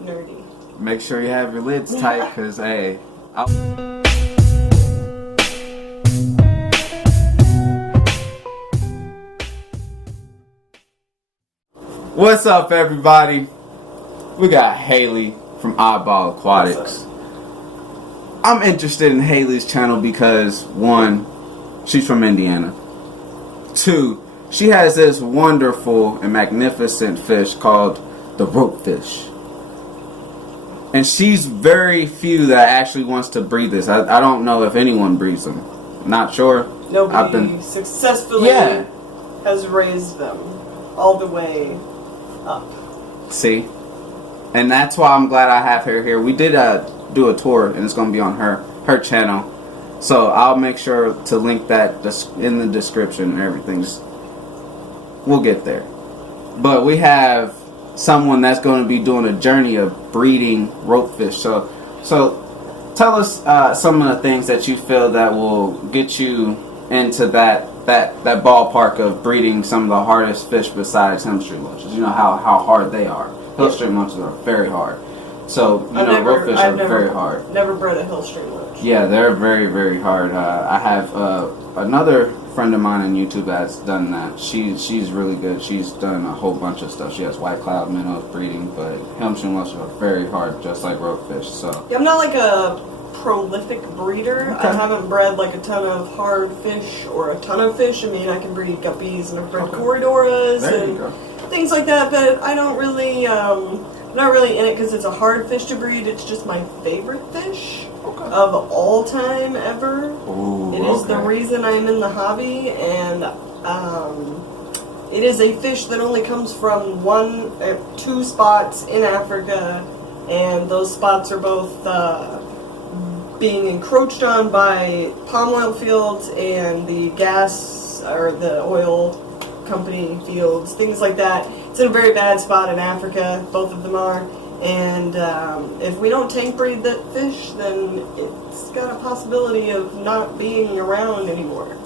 nerdy. Make sure you have your lids tight, because, hey, what's up, everybody? We got Haley from ODDBALL Aquatics. I'm interested in Haley's channel because, one, she's from Indiana. Two, she has this wonderful and magnificent fish called the ropefish. And she's very few that actually wants to breed this. I don't know if anyone breeds them. Not sure. Nobody successfully has raised them all the way up. See? And that's why I'm glad I have her here. We did do a tour, and it's going to be on her channel. So I'll make sure to link that in the description and everything. We'll get there. But we have someone that's going to be doing a journey of breeding ropefish. So tell us some of the things that you feel that will get you into that ballpark of breeding some of the hardest fish besides Hillstream Loaches. You know how hard they are. Hillstream Loaches are very hard. So, ropefish are very hard. Never bred a Hillstream Loach. Yeah, they're very, very hard. I have another friend of mine on YouTube that's done that. She's really good. She's done a whole bunch of stuff. She has white cloud minnows breeding, but Hillstream Loaches are very hard, just like ropefish. So yeah, I'm not like a prolific breeder. Okay. I haven't bred like a ton of hard fish or a ton of fish. I mean, I can breed guppies and I've bred corridoras and things like that, but I don't really, not really in it because it's a hard fish to breed. It's just my favorite fish of all time ever. Ooh, it is the reason I'm in the hobby, and it is a fish that only comes from two spots in Africa, and those spots are both being encroached on by palm oil fields and the gas or the oil company fields, things like that. It's in a very bad spot in Africa, both of them are, and if we don't tank breed that fish, then it's got a possibility of not being around anymore.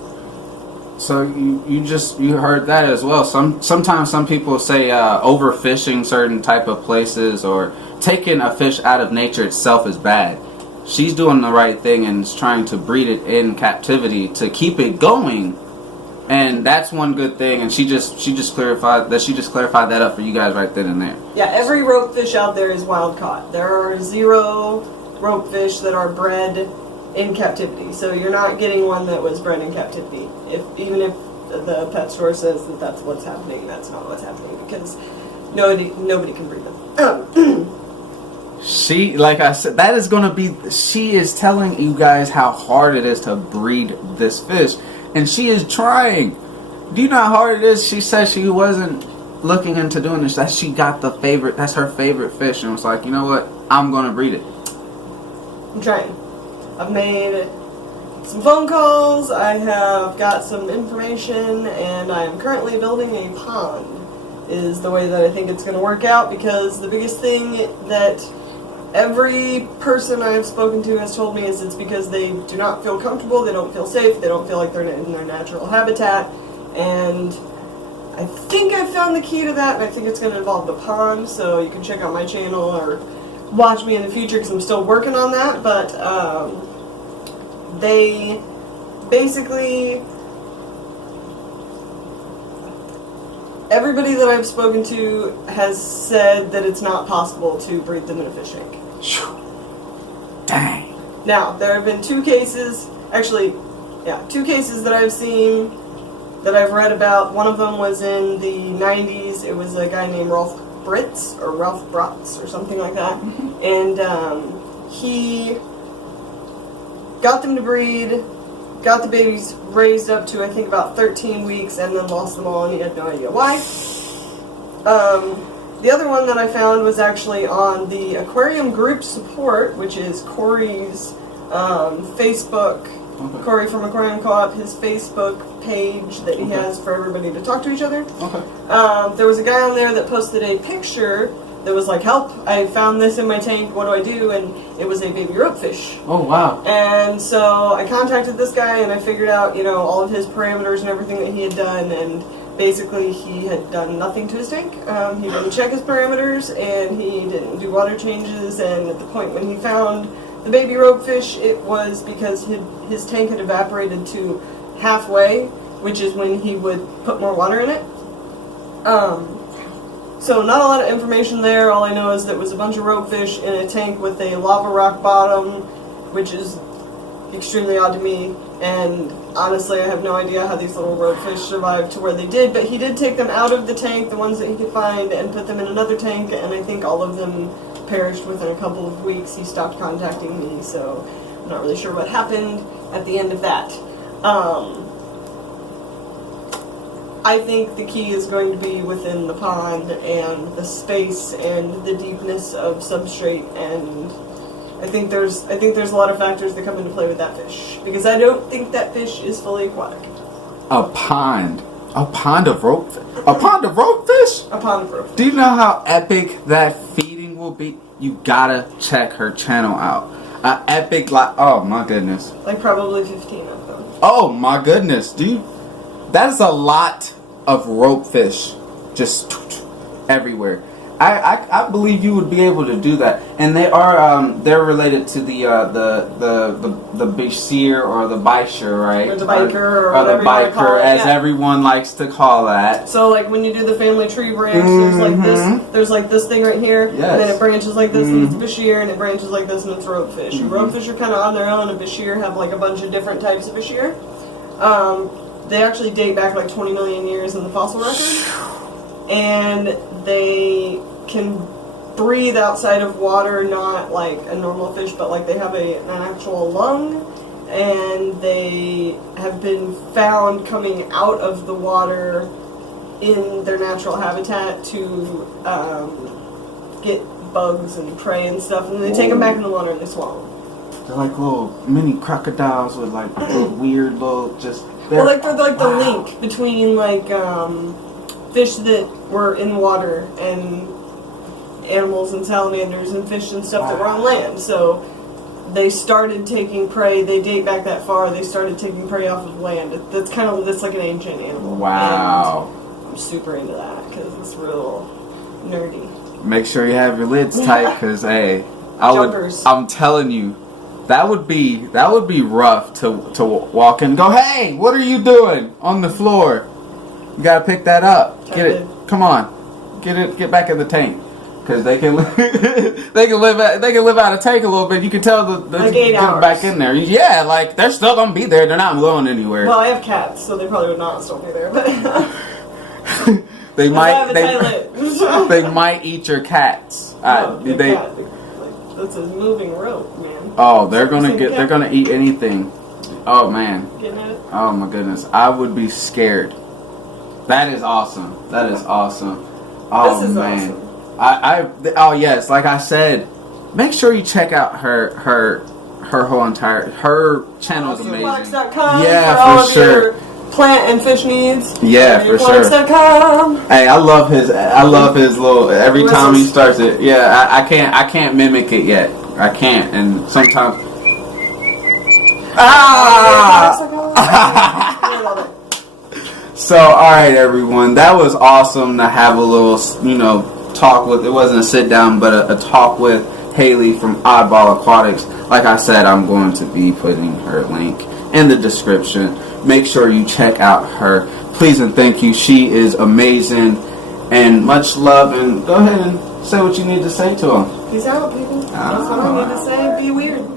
So you heard that as well. Sometimes some people say overfishing certain type of places or taking a fish out of nature itself is bad. She's doing the right thing and is trying to breed it in captivity to keep it going. And that's one good thing, and she just clarified that up for you guys right then and there. Yeah, every ropefish out there is wild caught. There are 0 ropefish that are bred in captivity, so you're not getting one that was bred in captivity. Even if the pet store says that that's what's happening, that's not what's happening because nobody can breed them. She, like I said, that is going to be. She is telling you guys how hard it is to breed this fish. And she is trying. Do you know how hard it is? She said she wasn't looking into doing this. That she got that's her favorite fish. And was like, you know what? I'm going to breed it. I'm trying. I've made some phone calls. I have got some information. And I'm currently building a pond. Is the way that I think it's going to work out. Because the biggest thing that every person I've spoken to has told me is it's because they do not feel comfortable, they don't feel safe, they don't feel like they're in their natural habitat, and I think I found the key to that, and I think it's going to involve the pond, so you can check out my channel or watch me in the future because I'm still working on that, but they basically, everybody that I've spoken to has said that it's not possible to breed them in a fish tank. Dang. Now, there have been 2 cases, two cases that I've seen, that I've read about. One of them was in the 90s. It was a guy named Ralph Bratz or something like that. And he got them to breed, got the babies raised up to, I think, about 13 weeks, and then lost them all, and he had no idea why. The other one that I found was actually on the Aquarium Group Support, which is Corey's Facebook, Corey from Aquarium Co-op, his Facebook page that he has for everybody to talk to each other. There was a guy on there that posted a picture that was like, help, I found this in my tank, what do I do? And it was a baby ropefish. Oh, wow. And so I contacted this guy and I figured out, all of his parameters and everything that he had done, and basically he had done nothing to his tank. He didn't check his parameters, and he didn't do water changes, and at the point when he found the baby ropefish, it was because his tank had evaporated to halfway, which is when he would put more water in it. So not a lot of information there. All I know is that it was a bunch of ropefish in a tank with a lava rock bottom, which is extremely odd to me, and honestly I have no idea how these little ropefish survived to where they did, but he did take them out of the tank, the ones that he could find, and put them in another tank, and I think all of them perished within a couple of weeks. He stopped contacting me, so I'm not really sure what happened at the end of that. I think the key is going to be within the pond and the space and the deepness of substrate, and I think there's a lot of factors that come into play with that fish, because I don't think that fish is fully aquatic. A pond of ropefish. A pond of ropefish. A pond of ropefish. Do you know how epic that feeding will be? You gotta check her channel out. Epic, like, oh my goodness. Like probably 15 of them. Oh my goodness, dude. That is a lot of ropefish just everywhere. I believe you would be able to do that, and they're related to the bishir or the bisher, right? Or the biker or the whatever you wanna call biker, it, as yeah. everyone likes to call that. So like when you do the family tree branch, there's like this thing right here, and then it branches like this, and it's bishir, and it branches like this, and it's ropefish. And ropefish are kind of on their own, and bishir have like a bunch of different types of bishir. They actually date back like 20 million years in the fossil record, and they can breathe outside of water, not like a normal fish, but like they have an actual lung, and they have been found coming out of the water in their natural habitat to get bugs and prey and stuff, and then they take them back in the water and they swallow them. They're like little mini crocodiles with like little weird little just... Well, like they're like the link between like fish that were in water and animals and salamanders and fish and stuff that were on land. So they started taking prey. They date back that far. They started taking prey off of land. That's like an ancient animal. Wow. And I'm super into that because it's real nerdy. Make sure you have your lids tight, because hey, I'm telling you, that would be rough to walk in and go, hey, what are you doing on the floor? You gotta pick that up. Get it. Come on, get back in the tank, because they can they can live out of tank a little bit. You can tell like 8 hours. Back in there. Yeah, like they're still gonna be there. They're not going anywhere. Well, I have cats, so they probably would not still be there, but they might eat your cats. That's a moving rope, man. Oh, they're gonna eat anything. Oh man. Getting it? Oh my goodness. I would be scared. That is awesome. That is awesome. Oh this is man. Awesome. Oh yes, like I said, make sure you check out her whole channel is amazing. Aquatics.com Yeah, for all for of sure. your plant and fish needs. Yeah, for sure. Aquatics.com. Hey, I love his little, every time he starts it. Yeah, I can't mimic it yet. I can't, and sometimes. So, alright everyone, that was awesome to have a little, talk with, it wasn't a sit down, but a talk with Haley from Oddball Aquatics. Like I said, I'm going to be putting her link in the description. Make sure you check out her. Please and thank you. She is amazing, and much love, and go ahead and say what you need to say to them. Peace out, people. That's what I need to say. Be weird.